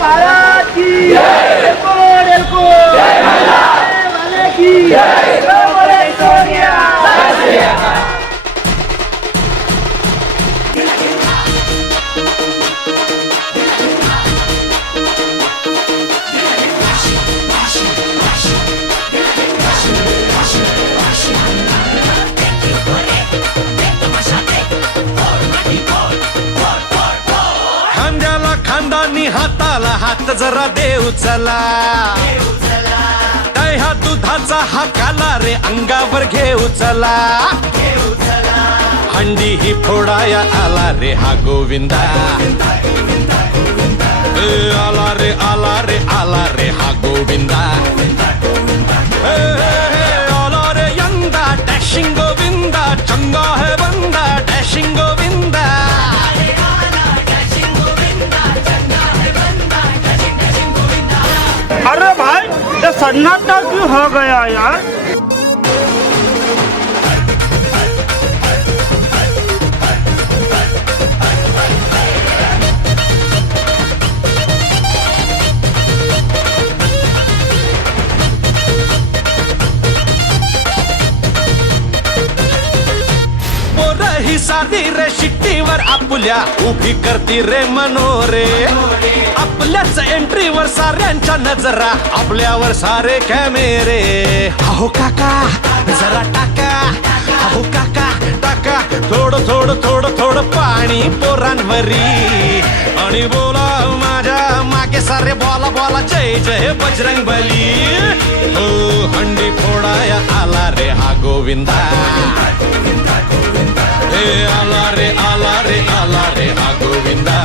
महाराज की एल्को एल्को वाले की बोले सोनिया। खांद्याला खांदानी हाताला हात जरा देऊ चला, दह्या दुधाचा हा काला रे अंगावर घेऊ चला, हंडी ही फोडाया आला रे हा गोविंदा, आला रे आला रे आला रे हा गोविंदा, आला रे यंदा डॅशिंग गोविंदा, चंगा है बंदा डॅशिंग गोविंदा। अरे भाई ये सन्नाटा क्यों हो गया यार? ही साधी रे शिट्टीवर आपल्या उभी करती रे मनोरे, आपल्याच एंट्रीवर साऱ्यांच्या नजरा, आपल्यावर सारे कॅमेरे। अहो काका जरा टाका, अहो काका टाका थोडं थोडं थोडं थोडं पाणी पोरांवरी, आणि बोला माझ्या मागे सारे बोला बोला जय जय बजरंग बली। हो हंडी फोडाया आला रे हा गोविंदा, आला रे आला रे आला रे हा गोविंदा।